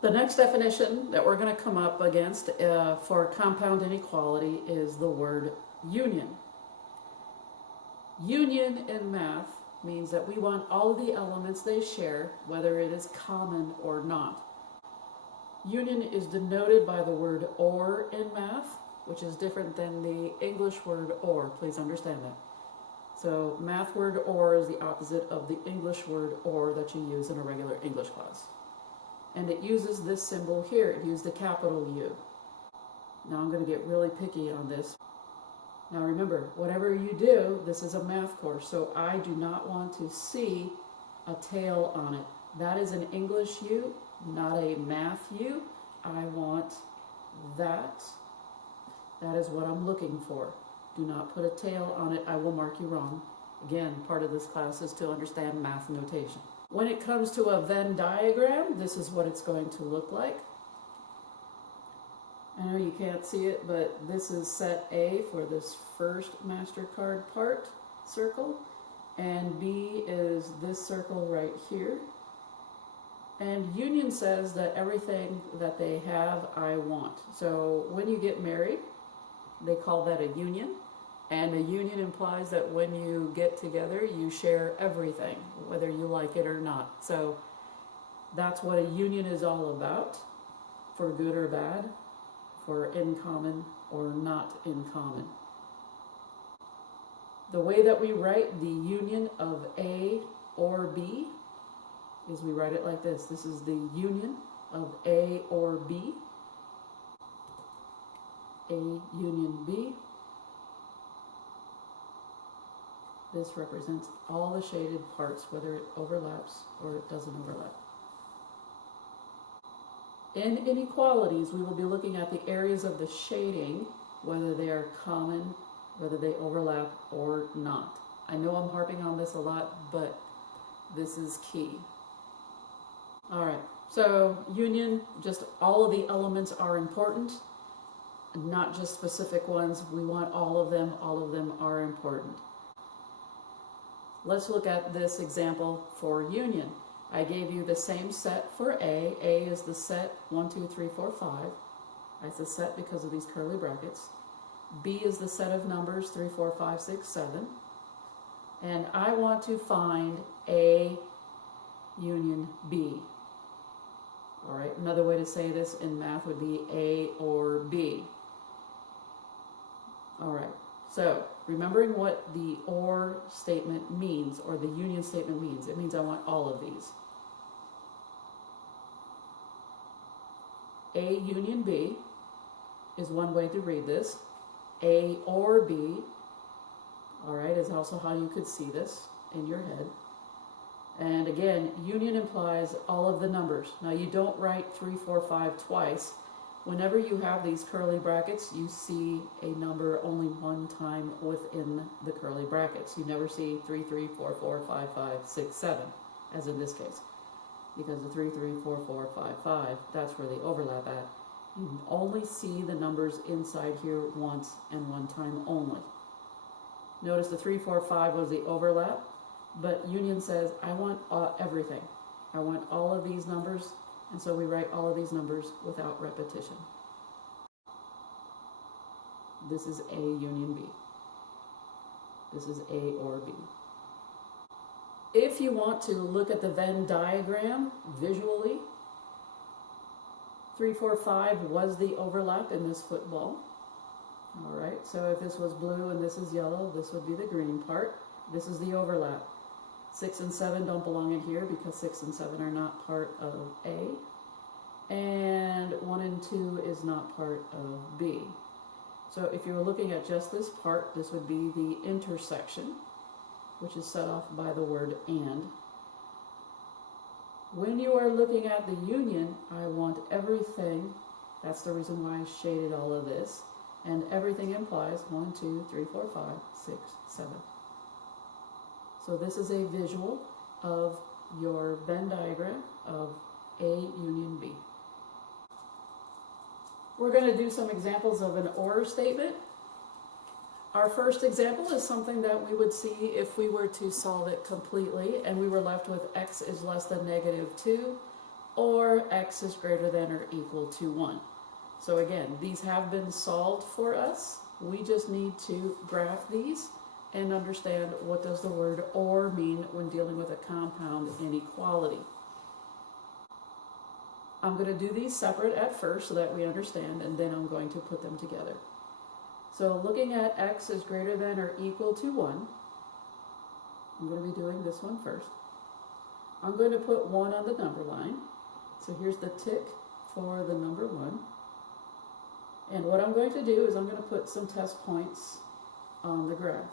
The next definition that we're going to come up against for compound inequality is the word union. Union in math means that we want all of the elements they share, whether it is common or not. Union is denoted by the word or in math, which is different than the English word or. Please understand that. So math word or is the opposite of the English word or that you use in a regular English class. And it uses this symbol here. It uses the capital U. Now I'm going to get really picky on this. Now remember, whatever you do, this is a math course, so I do not want to see a tail on it. That is an English U, not a math U. I want that. That is what I'm looking for. Do not put a tail on it. I will mark you wrong. Again, part of this class is to understand math notation. When it comes to a Venn diagram, this is what it's going to look like. I know you can't see it, but this is set A for this first MasterCard part circle, and B is this circle right here. And union says that everything that they have, I want. So when you get married, they call that a union. And a union implies that when you get together, you share everything, whether you like it or not. So that's what a union is all about, for good or bad, for in common or not in common. The way that we write the union of A or B is we write it like this. This is the union of A or B. A union B. This represents all the shaded parts, whether it overlaps or it doesn't overlap. In inequalities, we will be looking at the areas of the shading, whether they are common, whether they overlap or not. I know I'm harping on this a lot, but this is key. All right, so union, just all of the elements are important, not just specific ones. We want all of them are important. Let's look at this example for union. I gave you the same set for A. A is the set 1, 2, 3, 4, 5. It's a set because of these curly brackets. B is the set of numbers 3, 4, 5, 6, 7. And I want to find A union B. All right, another way to say this in math would be A or B. All right, so remembering what the OR statement means, or the union statement means, it means I want all of these. A union B is one way to read this. A or B, all right, is also how you could see this in your head. And again, union implies all of the numbers. Now you don't write 3, 4, 5 twice. Whenever you have these curly brackets, you see a number only one time within the curly brackets. You never see 3, 3, 4, 4, 5, 5, 6, 7, as in this case. Because the 3, 3, 4, 4, 5, 5, that's where they overlap at. You only see the numbers inside here once and one time only. Notice the 3, 4, 5 was the overlap, but union says, I want everything. I want all of these numbers. And so we write all of these numbers without repetition. This is A union B. This is A or B. If you want to look at the Venn diagram visually, 3, 4, 5 was the overlap in this football. All right, so if this was blue and this is yellow, this would be the green part. This is the overlap. 6 and 7 don't belong in here because 6 and 7 are not part of A. And 1 and 2 is not part of B. So if you were looking at just this part, this would be the intersection, which is set off by the word and. When you are looking at the union, I want everything. That's the reason why I shaded all of this. And everything implies 1, 2, 3, 4, 5, 6, 7. So this is a visual of your Venn diagram of A union B. We're going to do some examples of an OR statement. Our first example is something that we would see if we were to solve it completely and we were left with x is less than -2, or x is greater than or equal to 1. So again, these have been solved for us. We just need to graph these and understand what does the word or mean when dealing with a compound inequality. I'm going to do these separate at first so that we understand, and then I'm going to put them together. So looking at x is greater than or equal to 1, I'm going to be doing this one first. I'm going to put 1 on the number line. So here's the tick for the number 1. And what I'm going to do is I'm going to put some test points on the graph.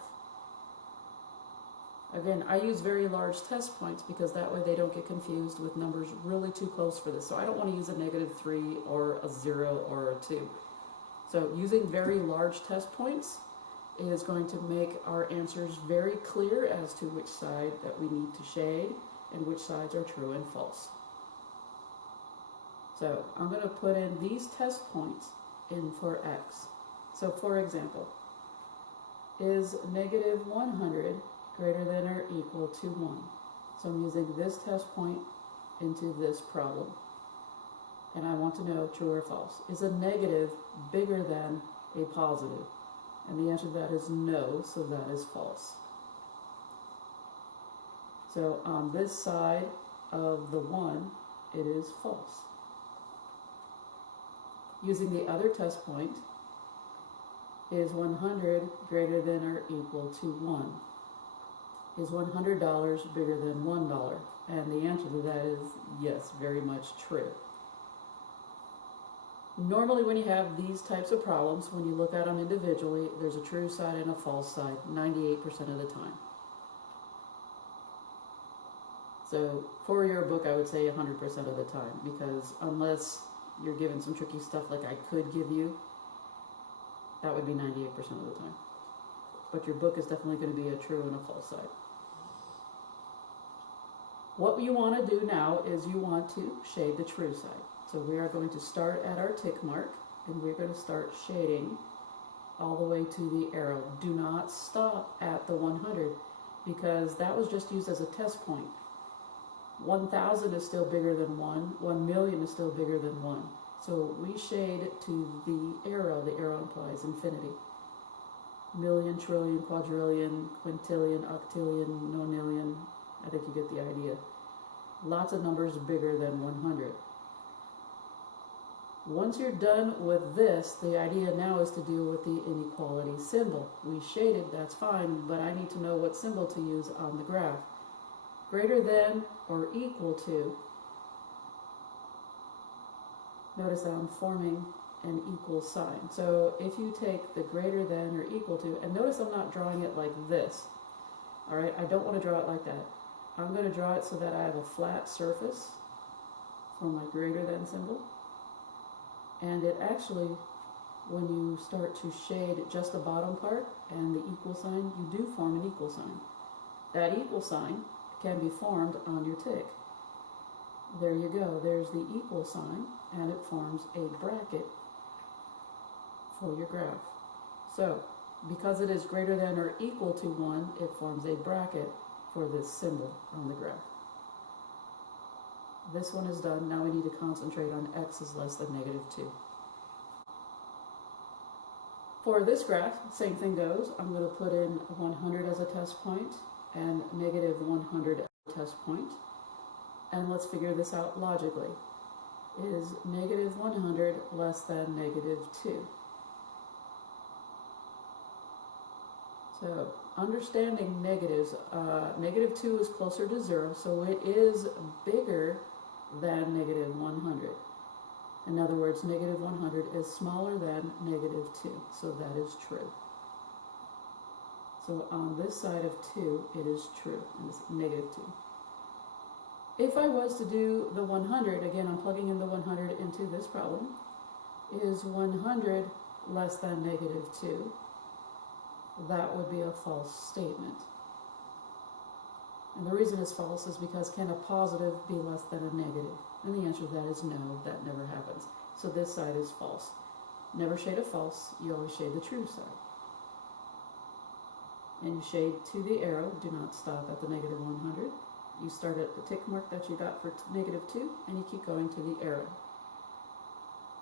Again, I use very large test points because that way they don't get confused with numbers really too close for this. So I don't want to use a -3 or a 0 or a 2. So using very large test points is going to make our answers very clear as to which side that we need to shade and which sides are true and false. So I'm going to put in these test points in for x. So for example, is -100 greater than or equal to 1? So I'm using this test point into this problem. And I want to know true or false. Is a negative bigger than a positive? And the answer to that is no, so that is false. So on this side of the 1, it is false. Using the other test point, is 100 greater than or equal to 1? Is $100 bigger than $1? And the answer to that is yes, very much true. Normally when you have these types of problems, when you look at them individually, there's a true side and a false side 98% of the time. So for your book, I would say 100% of the time, because unless you're given some tricky stuff like I could give you, that would be 98% of the time. But your book is definitely going to be a true and a false side. What you want to do now is you want to shade the true side. So we are going to start at our tick mark, and we're going to start shading all the way to the arrow. Do not stop at the 100, because that was just used as a test point. 1,000 is still bigger than 1. 1 million is still bigger than 1. So we shade to the arrow. The arrow implies infinity. Million, trillion, quadrillion, quintillion, octillion, nonillion. I think you get the idea. Lots of numbers bigger than 100. Once you're done with this, the idea now is to deal with the inequality symbol. We shaded, that's fine, but I need to know what symbol to use on the graph. Greater than or equal to. Notice that I'm forming an equal sign. So if you take the greater than or equal to, and notice I'm not drawing it like this. All right, I don't want to draw it like that. I'm going to draw it so that I have a flat surface for my greater than symbol. And it actually, when you start to shade just the bottom part and the equal sign, you do form an equal sign. That equal sign can be formed on your tick. There you go, there's the equal sign, and it forms a bracket for your graph. So, because it is greater than or equal to 1, it forms a bracket for this symbol on the graph. This one is done. Now we need to concentrate on x is less than -2. For this graph, same thing goes. I'm going to put in 100 as a test point and -100 as a test point. And let's figure this out logically. Is -100 less than -2? So, understanding negatives, -2 is closer to 0, so it is bigger than -100. In other words, -100 is smaller than -2, so that is true. So on this side of 2, it is true, and it's -2. If I was to do the 100, again, I'm plugging in the 100 into this problem, is 100 less than -2? That would be a false statement. And the reason it's false is because can a positive be less than a negative? And the answer to that is no, that never happens. So this side is false. Never shade a false, you always shade the true side. And you shade to the arrow, do not stop at the -100. You start at the tick mark that you got for -2, and you keep going to the arrow.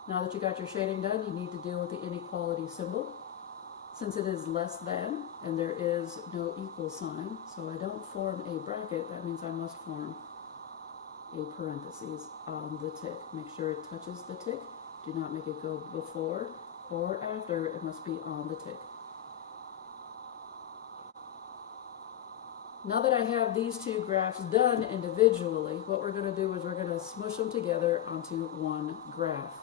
Now that you got your shading done, you need to deal with the inequality symbol. Since it is less than, and there is no equal sign, so I don't form a bracket, that means I must form a parentheses on the tick. Make sure it touches the tick. Do not make it go before or after. It must be on the tick. Now that I have these two graphs done individually, what we're going to do is we're going to smush them together onto one graph.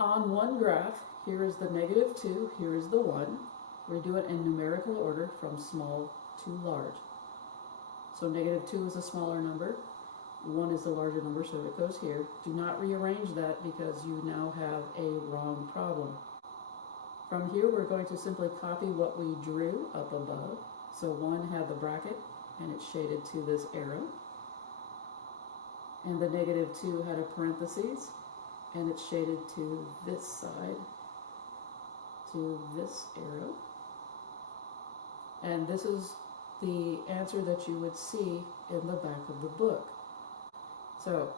On one graph, here is the -2, here is the 1. We do it in numerical order from small to large. So -2 is a smaller number, 1 is the larger number, so it goes here. Do not rearrange that because you now have a wrong problem. From here, we're going to simply copy what we drew up above. So 1 had the bracket, and it's shaded to this arrow. And the -2 had a parentheses, and it's shaded to this side, to this arrow. And this is the answer that you would see in the back of the book. So,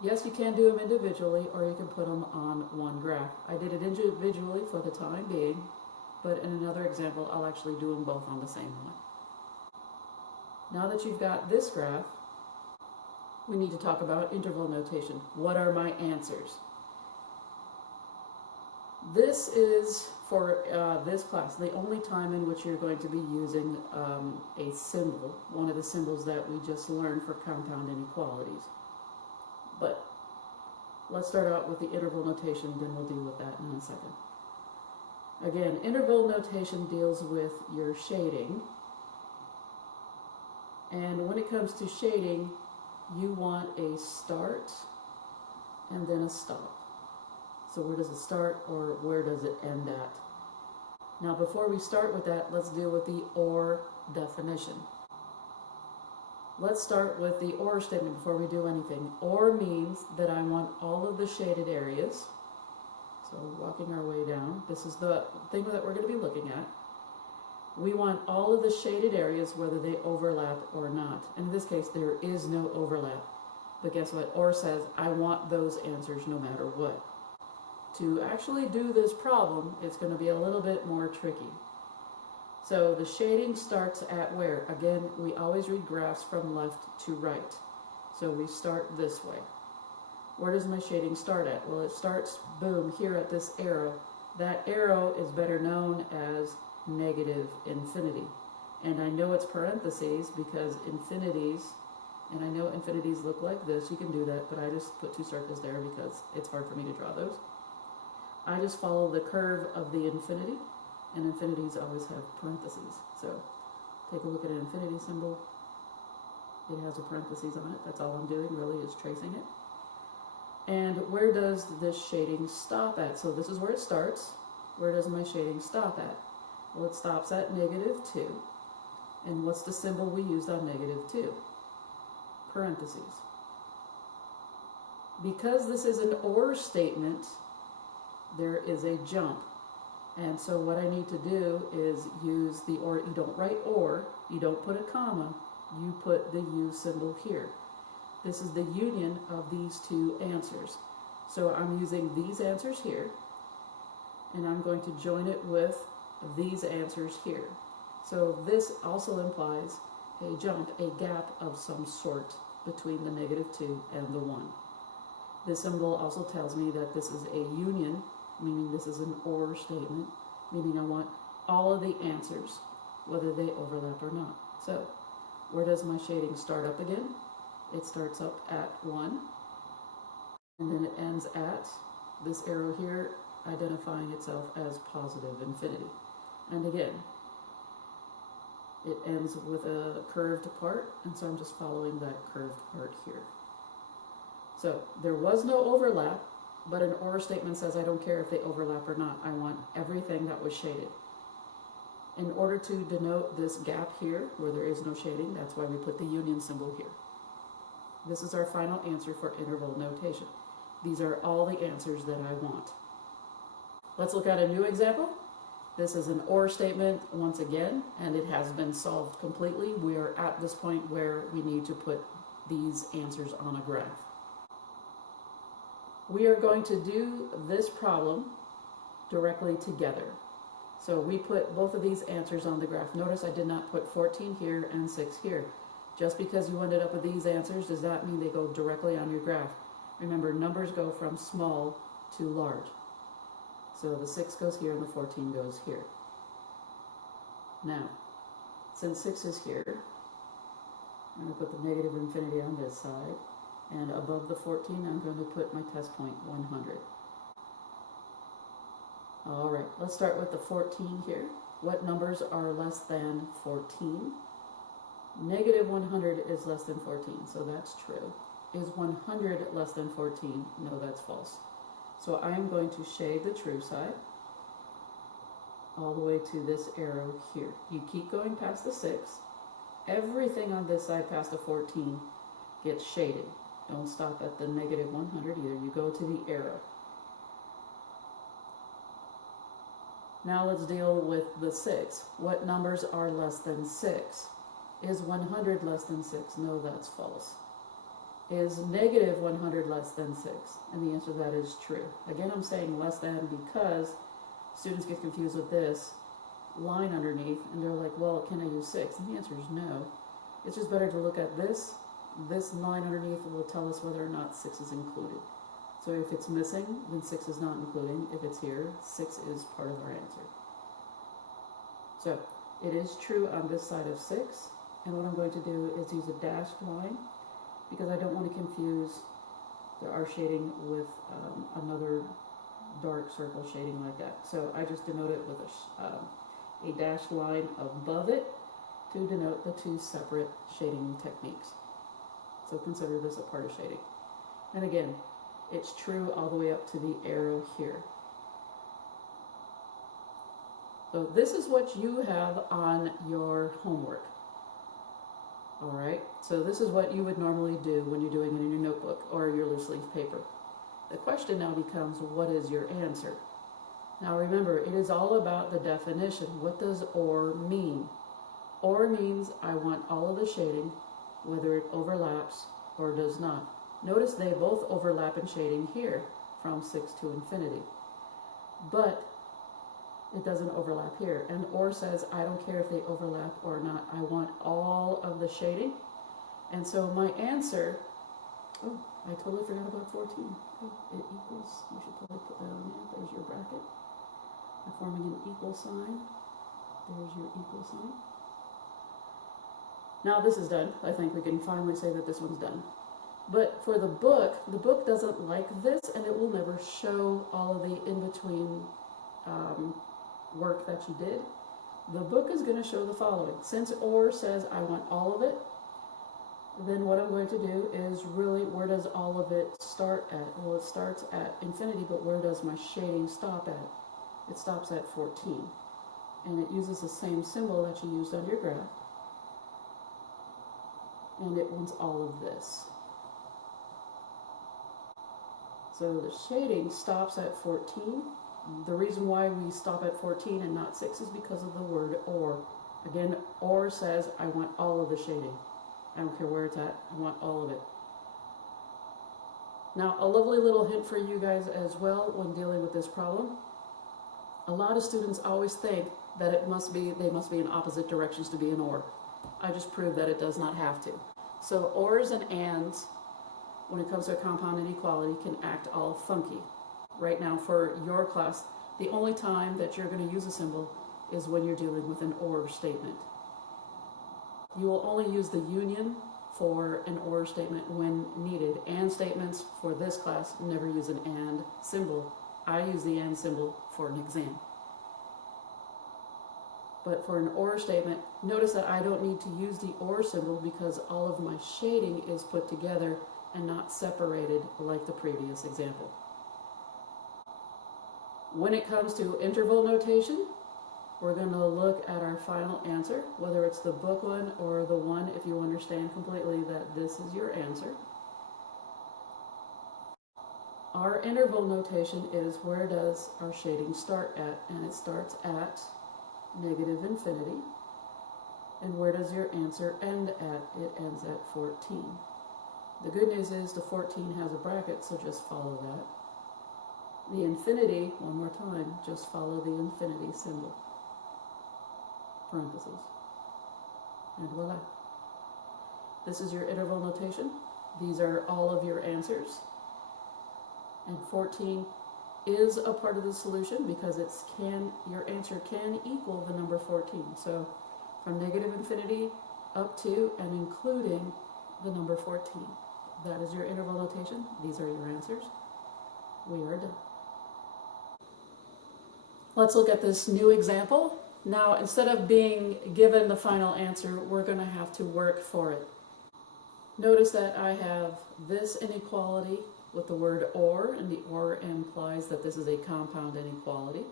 yes, you can do them individually, or you can put them on one graph. I did it individually for the time being, but in another example, I'll actually do them both on the same one. Now that you've got this graph, we need to talk about interval notation. What are my answers? This is, for this class, the only time in which you're going to be using a symbol, one of the symbols that we just learned for compound inequalities. But let's start out with the interval notation, then we'll deal with that in a second. Again, interval notation deals with your shading. And when it comes to shading, you want a start and then a stop. So where does it start, or where does it end at? Now before we start with that, let's deal with the OR definition. Let's start with the OR statement before we do anything. OR means that I want all of the shaded areas. So walking our way down, this is the thing that we're going to be looking at. We want all of the shaded areas, whether they overlap or not. In this case, there is no overlap. But guess what? OR says, I want those answers no matter what. To actually do this problem, it's going to be a little bit more tricky. So the shading starts at where? Again, we always read graphs from left to right. So we start this way. Where does my shading start at? Well, it starts, boom, here at this arrow. That arrow is better known as -infinity. And I know it's parentheses because infinities, and I know infinities look like this. You can do that, but I just put 2 circles there because it's hard for me to draw those. I just follow the curve of the infinity, and infinities always have parentheses. So take a look at an infinity symbol. It has a parentheses on it. That's all I'm doing really, is tracing it. And where does this shading stop at? So this is where it starts. Where does my shading stop at? Well, it stops at -2. And what's the symbol we used on -2? Parentheses. Because this is an OR statement, there is a jump. And so what I need to do is use the OR. You don't write OR, you don't put a comma, you put the U symbol here. This is the union of these two answers. So I'm using these answers here, and I'm going to join it with these answers here. So this also implies a jump, a gap of some sort between the -2 and the 1. This symbol also tells me that this is a union, meaning this is an OR statement, meaning I want all of the answers, whether they overlap or not. So where does my shading start up again? It starts up at 1, and then it ends at this arrow here, identifying itself as positive infinity. And again, it ends with a curved part, and so I'm just following that curved part here. So there was no overlap, but an OR statement says I don't care if they overlap or not. I want everything that was shaded. In order to denote this gap here, where there is no shading, that's why we put the union symbol here. This is our final answer for interval notation. These are all the answers that I want. Let's look at a new example. This is an OR statement once again, and it has been solved completely. We are at this point where we need to put these answers on a graph. We are going to do this problem directly together. So we put both of these answers on the graph. Notice I did not put 14 here and 6 here. Just because you ended up with these answers does not mean they go directly on your graph. Remember, numbers go from small to large. So the 6 goes here and the 14 goes here. Now, since 6 is here, I'm going to put the negative infinity on this side. And above the 14, I'm going to put my test point 100. All right, let's start with the 14 here. What numbers are less than 14? Negative 100 is less than 14, so that's true. Is 100 less than 14? No, that's false. So I'm going to shade the true side all the way to this arrow here. You keep going past the 6. Everything on this side past the 14 gets shaded. Don't stop at the negative 100 either. You go to the arrow. Now let's deal with the 6. What numbers are less than 6? Is 100 less than 6? No, that's false. Is negative 100 less than 6? And the answer to that is true. Again, I'm saying less than because students get confused with this line underneath, and they're like, well, can I use 6? And the answer is no. It's just better to look at this. This line underneath will tell us whether or not 6 is included. So if it's missing, then 6 is not including. If it's here, 6 is part of our answer. So it is true on this side of 6. And what I'm going to do is use a dashed line because I don't want to confuse our shading with another dark circle shading like that. So I just denote it with a dashed line above it to denote the two separate shading techniques. So consider this a part of shading. And again, it's true all the way up to the arrow here. So this is what you have on your homework. All right, so this is what you would normally do when you're doing it in your notebook or your loose leaf paper. The question now becomes, what is your answer? Now remember, it is all about the definition. What does OR mean? OR means I want all of the shading, whether it overlaps or does not. Notice they both overlap in shading here from 6 to infinity. But it doesn't overlap here. And OR says, I don't care if they overlap or not. I want all of the shading. And so my answer, oh, I totally forgot about 14. Oh, it equals, you should probably put that on there. There's your bracket. I'm forming an equal sign. There's your equal sign. Now this is done. I think we can finally say that this one's done. But for the book doesn't like this, and it will never show all of the in-between work that you did. The book is going to show the following. Since OR says I want all of it, then what I'm going to do is really, where does all of it start at? Well, it starts at infinity, but where does my shading stop at? It stops at 14. And it uses the same symbol that you used on your graph. And it wants all of this. So the shading stops at 14. The reason why we stop at 14 and not 6 is because of the word OR. Again, OR says I want all of the shading. I don't care where it's at, I want all of it. Now, a lovely little hint for you guys as well when dealing with this problem. A lot of students always think that they must be in opposite directions to be an OR. I just proved that it does not have to. So ORs and ANDs, when it comes to a compound inequality, can act all funky. Right now, for your class, the only time that you're going to use a symbol is when you're dealing with an OR statement. You will only use the union for an OR statement when needed. AND statements for this class never use an AND symbol. I use the AND symbol for an exam. But for an OR statement, notice that I don't need to use the OR symbol because all of my shading is put together and not separated like the previous example. When it comes to interval notation, we're going to look at our final answer, whether it's the book one or the one if you understand completely that this is your answer. Our interval notation is where does our shading start at, and it starts at negative infinity. And where does your answer end at? It ends at 14. The good news is the 14 has a bracket, so just follow that. The infinity, one more time, just follow the infinity symbol. Parentheses. And voila. This is your interval notation. These are all of your answers. And 14 is a part of the solution because your answer can equal the number 14. So from negative infinity up to and including the number 14. That is your interval notation. These are your answers. We are done. Let's look at this new example. Now, instead of being given the final answer, we're going to have to work for it. Notice that I have this inequality with the word OR, and the OR implies that this is a compound inequality.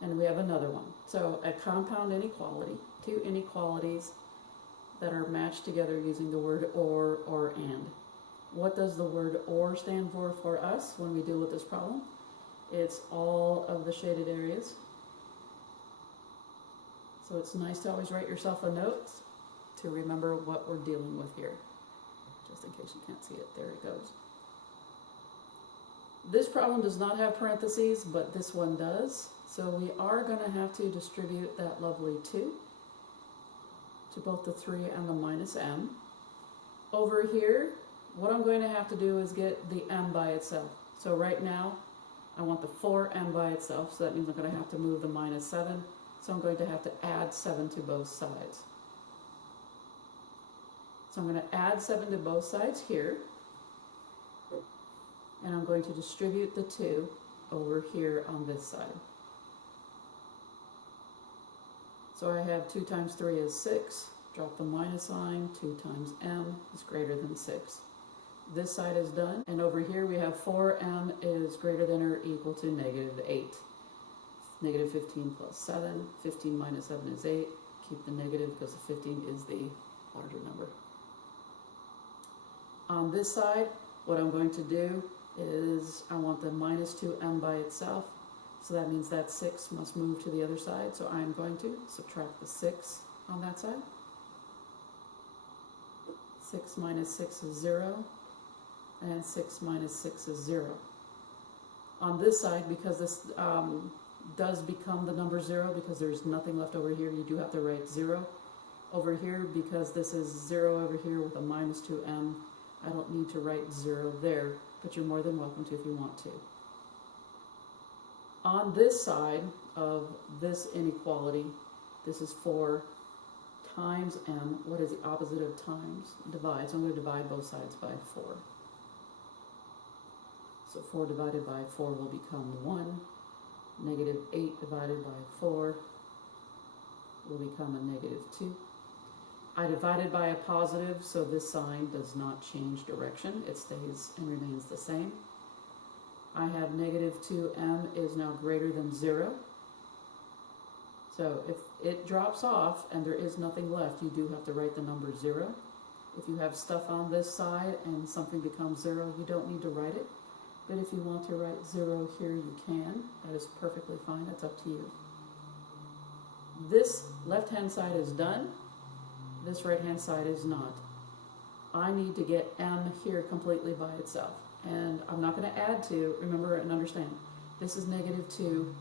And we have another one. So a compound inequality, two inequalities that are matched together using the word or and. What does the word OR stand for us when we deal with this problem? It's all of the shaded areas. So it's nice to always write yourself a note to remember what we're dealing with here. Just in case you can't see it, there it goes. This problem does not have parentheses, but this one does. So we are going to have to distribute that lovely 2 to both the 3 and the minus m. Over here, what I'm going to have to do is get the m by itself. So right now, I want the 4m by itself, so that means I'm going to have to move the minus 7. So I'm going to have to add 7 to both sides. So I'm going to add 7 to both sides here. And I'm going to distribute the 2 over here on this side. So I have 2 times 3 is 6. Drop the minus sign. 2 times m is greater than 6. This side is done. And over here we have 4m is greater than or equal to negative 8. Negative 15 plus 7. 15 minus 7 is 8. Keep the negative because the 15 is the larger number. On this side, what I'm going to do is I want the minus 2m by itself. So that means that 6 must move to the other side. So I'm going to subtract the 6 on that side. 6 minus 6 is 0. And 6 minus 6 is 0. On this side, because this does become the number 0, because there's nothing left over here, you do have to write 0. Over here, because this is 0 over here with a minus 2m, I don't need to write 0 there, but you're more than welcome to if you want to. On this side of this inequality, this is 4 times m. What is the opposite of times? Divide. So I'm going to divide both sides by 4. So 4 divided by 4 will become 1. Negative 8 divided by 4 will become a negative 2. I divided by a positive, so this sign does not change direction. It stays and remains the same. I have negative 2m is now greater than 0. So if it drops off and there is nothing left, you do have to write the number 0. If you have stuff on this side and something becomes 0, you don't need to write it. But if you want to write 0 here, you can. That is perfectly fine. That's up to you. This left-hand side is done. This right-hand side is not. I need to get m here completely by itself. And I'm not going to add 2. Remember and understand, this is negative 2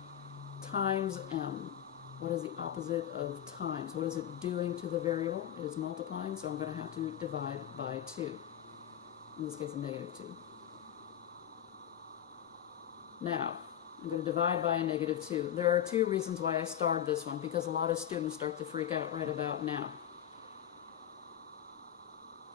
times m. What is the opposite of times? What is it doing to the variable? It is multiplying, so I'm going to have to divide by 2. In this case, a negative 2. Now, I'm going to divide by a negative 2. There are 2 reasons why I starred this one, because a lot of students start to freak out right about now.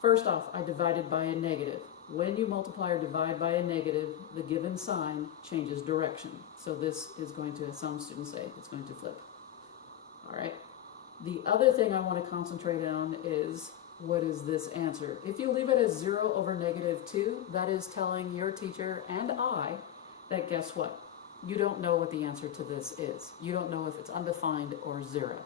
First off, I divided by a negative. When you multiply or divide by a negative, the given sign changes direction. So this is going to, as some students say, it's going to flip. All right. The other thing I want to concentrate on is, what is this answer? If you leave it as 0 over negative 2, that is telling your teacher and I that guess what? You don't know what the answer to this is. You don't know if it's undefined or 0.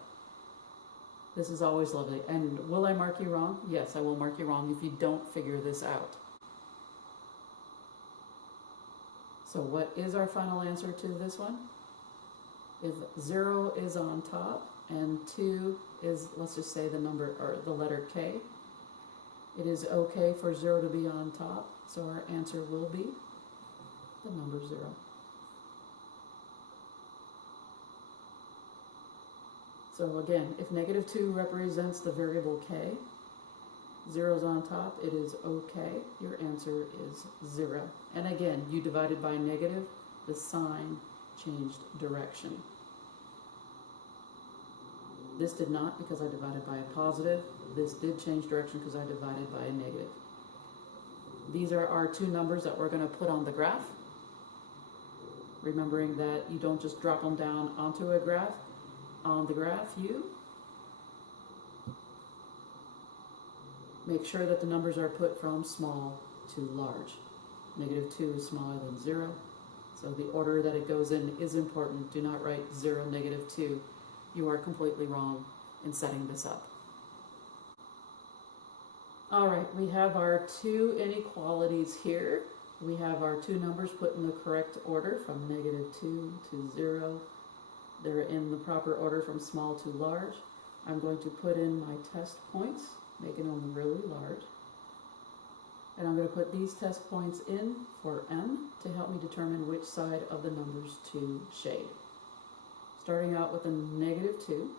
This is always lovely. And will I mark you wrong? Yes, I will mark you wrong if you don't figure this out. So what is our final answer to this one? If 0 is on top and 2 is, let's just say the number or the letter K, it is okay for 0 to be on top, so our answer will be the number 0. So again, if negative 2 represents the variable K, 0 is on top, it is okay. Your answer is 0. And again, you divided by negative, the sign changed direction. This did not because I divided by a positive. This did change direction because I divided by a negative. These are our two numbers that we're going to put on the graph. Remembering that you don't just drop them down onto a graph. On the graph, you make sure that the numbers are put from small to large. Negative 2 is smaller than 0. So the order that it goes in is important. Do not write 0, negative 2. You are completely wrong in setting this up. All right, we have our two inequalities here. We have our two numbers put in the correct order from negative 2 to 0. They're in the proper order from small to large. I'm going to put in my test points, making them really large. And I'm going to put these test points in for M to help me determine which side of the numbers to shade. Starting out with a negative 2.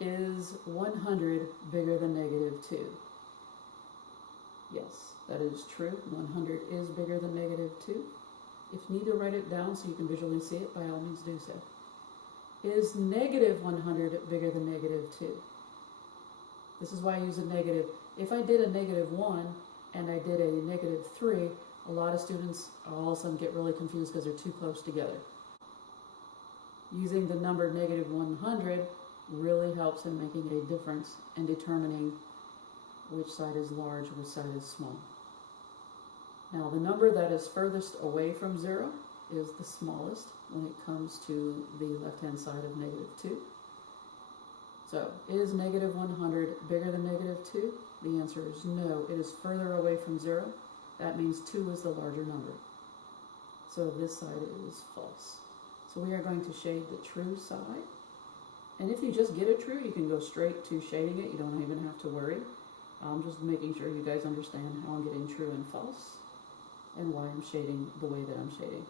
Is 100 bigger than negative 2? Yes, that is true. 100 is bigger than negative 2. If you need to write it down so you can visually see it, by all means do so. Is negative 100 bigger than negative 2? This is why I use a negative. If I did a negative 1 and I did a negative 3, a lot of students all of a sudden get really confused because they're too close together. Using the number negative 100 really helps in making a difference in determining which side is large, which side is small. Now the number that is furthest away from 0 is the smallest when it comes to the left-hand side of negative 2. So, is negative 100 bigger than negative 2? The answer is no. It is further away from 0. That means 2 is the larger number. So this side is false. So we are going to shade the true side. And if you just get a true, you can go straight to shading it. You don't even have to worry. I'm just making sure you guys understand how I'm getting true and false and why I'm shading the way that I'm shading.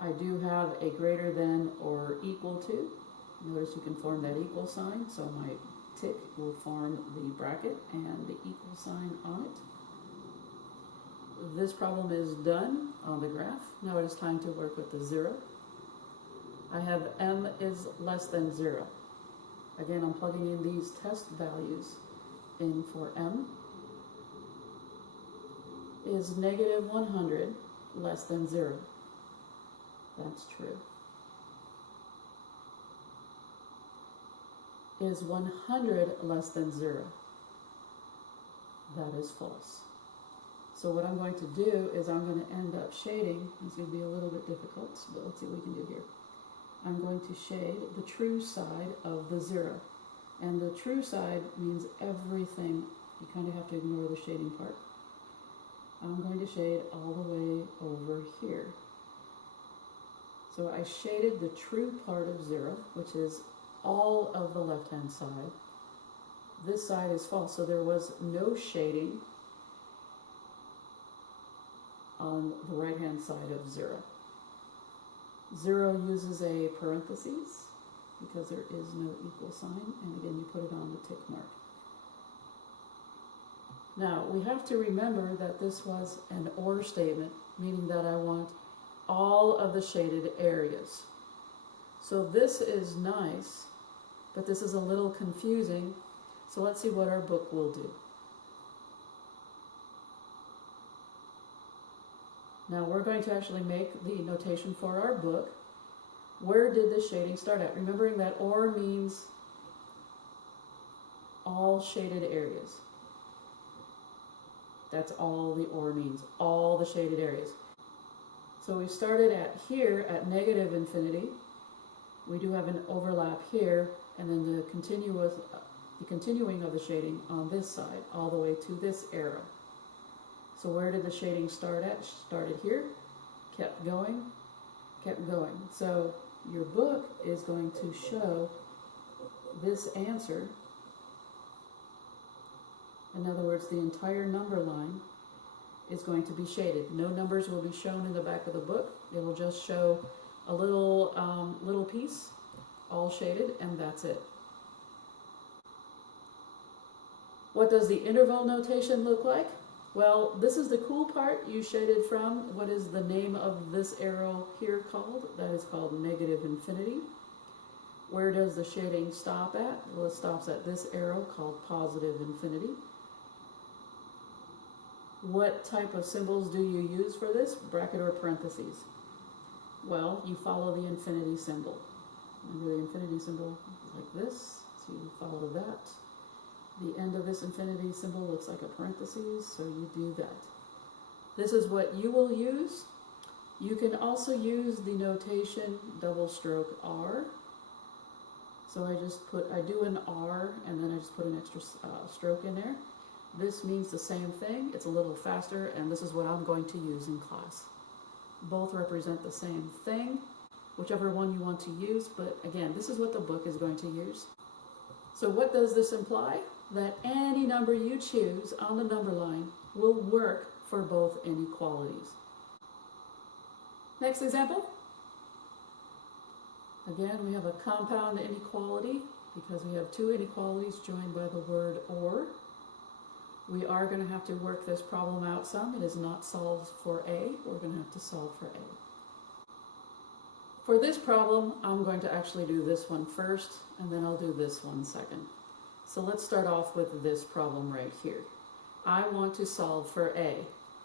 I do have a greater than or equal to. Notice you can form that equal sign, so my tick will form the bracket and the equal sign on it. This problem is done on the graph. Now it is time to work with the 0. I have M is less than 0. Again, I'm plugging in these test values in for M. Is negative 100 less than 0? That's true. Is 100 less than 0? That is false. So what I'm going to do is I'm going to end up shading. It's going to be a little bit difficult, but let's see what we can do here. I'm going to shade the true side of the 0. And the true side means everything. You kind of have to ignore the shading part. I'm going to shade all the way over here. So I shaded the true part of 0, which is all of the left-hand side. This side is false, so there was no shading on the right-hand side of 0. 0 uses a parentheses because there is no equal sign, and again you put it on the tick mark. Now we have to remember that this was an OR statement, meaning that I want all of the shaded areas. So this is nice, but this is a little confusing, so let's see what our book will do. Now we're going to actually make the notation for our book. Where did the shading start at? Remembering that OR means all shaded areas. That's all the OR means, all the shaded areas. So we started at here at negative infinity. We do have an overlap here, and then the continuing of the shading on this side, all the way to this arrow. So where did the shading start at? Started here, kept going, kept going. So your book is going to show this answer. In other words, the entire number line is going to be shaded. No numbers will be shown in the back of the book. It will just show a little piece, all shaded, and that's it. What does the interval notation look like? Well, this is the cool part. You shaded from what is the name of this arrow here called? That is called negative infinity. Where does the shading stop at? Well, it stops at this arrow called positive infinity. What type of symbols do you use for this? Bracket or parentheses? Well, you follow the infinity symbol. Remember the infinity symbol like this, so you follow that. The end of this infinity symbol looks like a parentheses, so you do that. This is what you will use. You can also use the notation double stroke R. So I do an R and then I just put an extra stroke in there. This means the same thing. It's a little faster, and this is what I'm going to use in class. Both represent the same thing, whichever one you want to use, but again, this is what the book is going to use. So what does this imply? That any number you choose on the number line will work for both inequalities. Next example. Again, we have a compound inequality because we have two inequalities joined by the word OR. We are going to have to work this problem out some. It is not solved for A. We're going to have to solve for A. For this problem, I'm going to actually do this one first, and then I'll do this one second. So let's start off with this problem right here. I want to solve for A.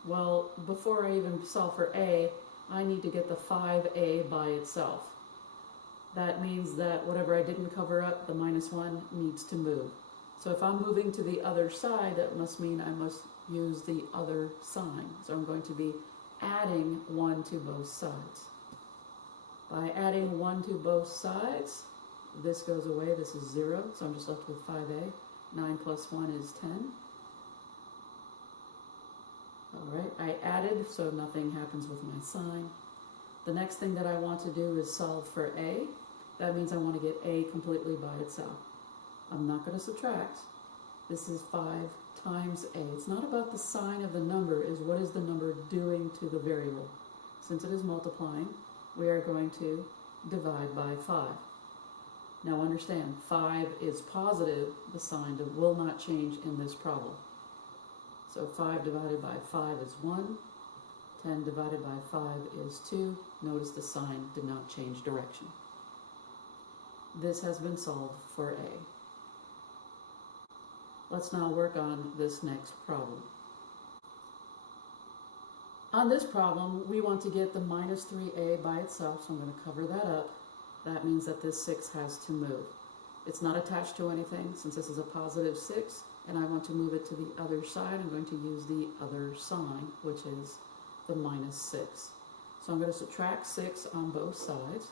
Well, before I even solve for A, I need to get the 5A by itself. That means that whatever I didn't cover up, the -1 needs to move. So if I'm moving to the other side, that must mean I must use the other sign. So I'm going to be adding 1 to both sides. By adding 1 to both sides, this goes away. This is 0, so I'm just left with 5A. 9 plus 1 is 10. All right, I added, so nothing happens with my sign. The next thing that I want to do is solve for A. That means I want to get A completely by itself. I'm not going to subtract. This is 5 times A. It's not about the sign of the number, it's what is the number doing to the variable. Since it is multiplying, we are going to divide by 5. Now understand, 5 is positive. The sign will not change in this problem. So 5 divided by 5 is 1. 10 divided by 5 is 2. Notice the sign did not change direction. This has been solved for A. Let's now work on this next problem. On this problem, we want to get the -3A by itself, so I'm going to cover that up. That means that this 6 has to move. It's not attached to anything, since this is a positive 6, and I want to move it to the other side. I'm going to use the other sign, which is the -6. So I'm going to subtract 6 on both sides.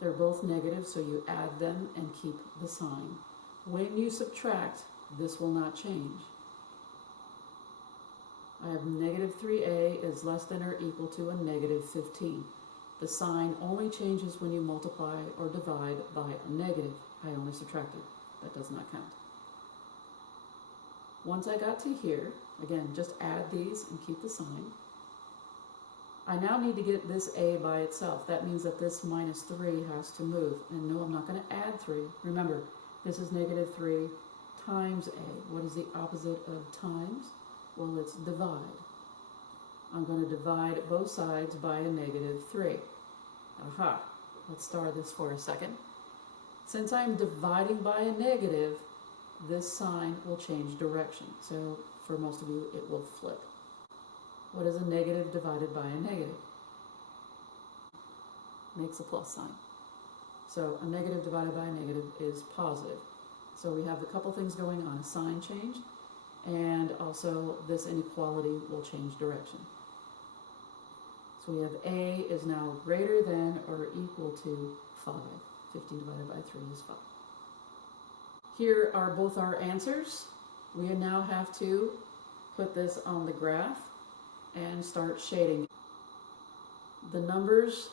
They're both negative, so you add them and keep the sign. When you subtract, this will not change. I have -3A is less than or equal to a -15. The sign only changes when you multiply or divide by a negative. I only subtracted. That does not count. Once I got to here, again, just add these and keep the sign. I now need to get this A by itself. That means that this -3 has to move. And no, I'm not going to add 3. Remember, this is -3 times A. What is the opposite of times? Well, it's divide. I'm going to divide both sides by a -3. Aha, let's star this for a second. Since I'm dividing by a negative, this sign will change direction. So for most of you, it will flip. What is a negative divided by a negative? Makes a plus sign. So a negative divided by a negative is positive. So we have a couple things going on, a sign change, and also this inequality will change direction. So we have A is now greater than or equal to 5. 15 divided by 3 is 5. Here are both our answers. We now have to put this on the graph and start shading. The numbers,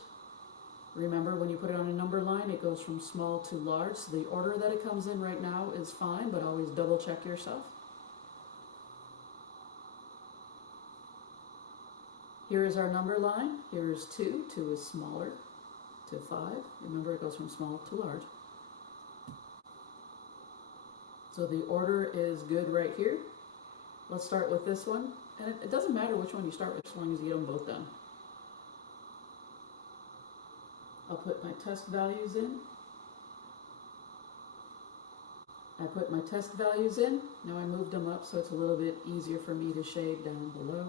remember when you put it on a number line, it goes from small to large. So the order that it comes in right now is fine, but always double check yourself. Here is our number line. Here is 2. 2 is smaller to 5. Remember, it goes from small to large. So the order is good right here. Let's start with this one. And it doesn't matter which one you start with as long as you get them both done. I'll put my test values in. I put my test values in. Now I moved them up so it's a little bit easier for me to shade down below.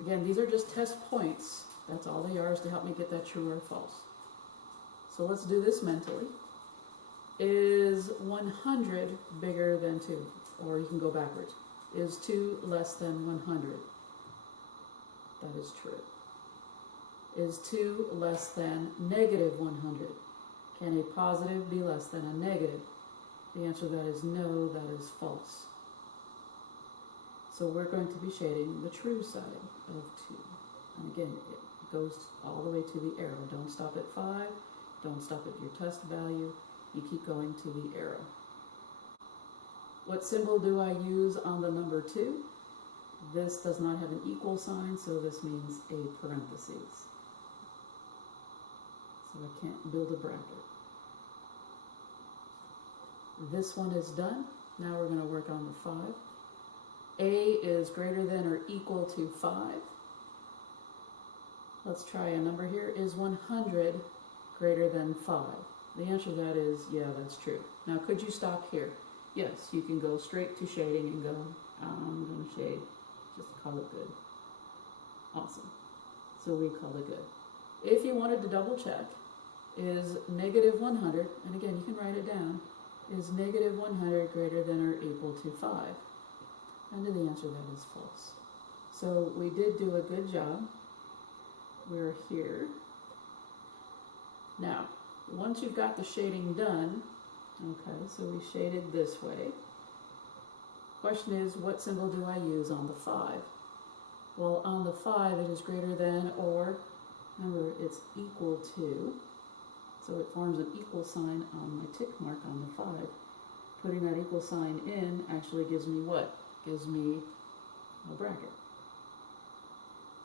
Again, these are just test points. That's all they are, is to help me get that true or false. So let's do this mentally. Is 100 bigger than 2? Or you can go backwards. Is 2 less than 100? That is true. Is 2 less than negative 100? Can a positive be less than a negative? The answer to that is no, that is false. So we're going to be shading the true side of 2. And again, it goes all the way to the arrow. Don't stop at 5. Don't stop at your test value. You keep going to the arrow. What symbol do I use on the number 2? This does not have an equal sign, so this means a parentheses. So I can't build a bracket. This one is done. Now we're going to work on the 5. A is greater than or equal to 5. Let's try a number here. Is 100 greater than 5? The answer to that is, yeah, that's true. Now, could you stop here? Yes, you can go straight to shading and go, I'm going to shade, just call it good. Awesome. So we call it good. If you wanted to double check, is negative 100, and again, you can write it down, is negative 100 greater than or equal to 5? And the answer to that is false. So we did do a good job. We're here. Now, once you've got the shading done, okay, so we shaded this way. Question is, what symbol do I use on the 5? Well, on the 5, it is greater than or, remember, it's equal to, so it forms an equal sign on my tick mark on the 5. Putting that equal sign in actually gives me what? Gives me a bracket.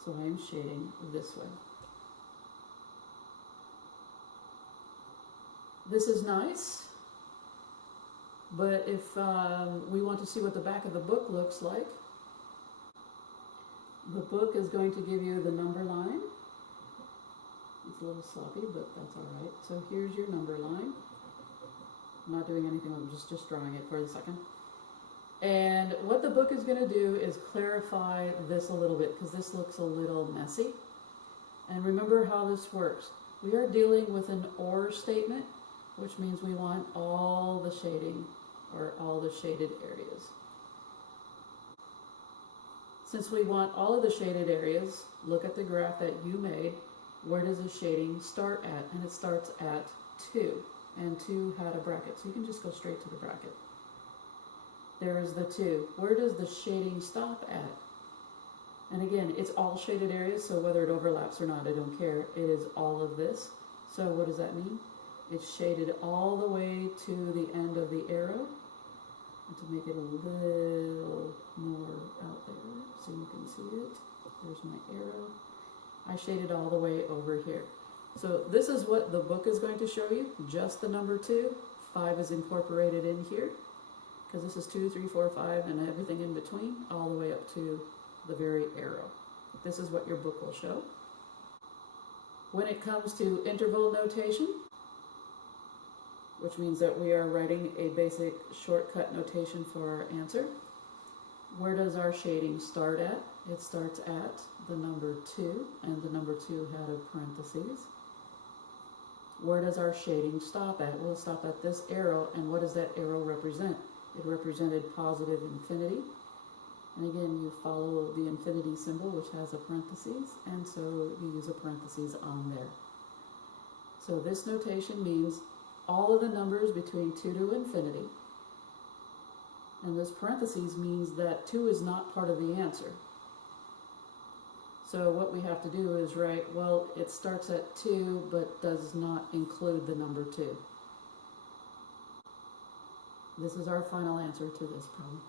So I am shading this way. This is nice, but if we want to see what the back of the book looks like, the book is going to give you the number line. It's a little sloppy, but that's all right. So here's your number line. I'm not doing anything, I'm just drawing it for a second. And what the book is going to do is clarify this a little bit, because this looks a little messy. And remember how this works. We are dealing with an OR statement, which means we want all the shading, or all the shaded areas. Since we want all of the shaded areas, look at the graph that you made. Where does the shading start at? And it starts at 2. And 2 had a bracket, so you can just go straight to the bracket. There is the 2. Where does the shading stop at? And again, it's all shaded areas, so whether it overlaps or not, I don't care. It is all of this. So what does that mean? It's shaded all the way to the end of the arrow. And to make it a little more out there so you can see it, there's my arrow. I shaded all the way over here. So this is what the book is going to show you, just the number 2. 5 is incorporated in here, because this is 2, 3, 4, 5, and everything in between, all the way up to the very arrow. This is what your book will show. When it comes to interval notation, which means that we are writing a basic shortcut notation for our answer, where does our shading start at? It starts at the number 2, and the number 2 had a parentheses. Where does our shading stop at? We'll stop at this arrow, and what does that arrow represent? It represented positive infinity. And again, you follow the infinity symbol, which has a parentheses, and so you use a parentheses on there. So this notation means all of the numbers between 2 to infinity. And this parentheses means that 2 is not part of the answer. So what we have to do is write, well, it starts at 2 but does not include the number 2. This is our final answer to this problem.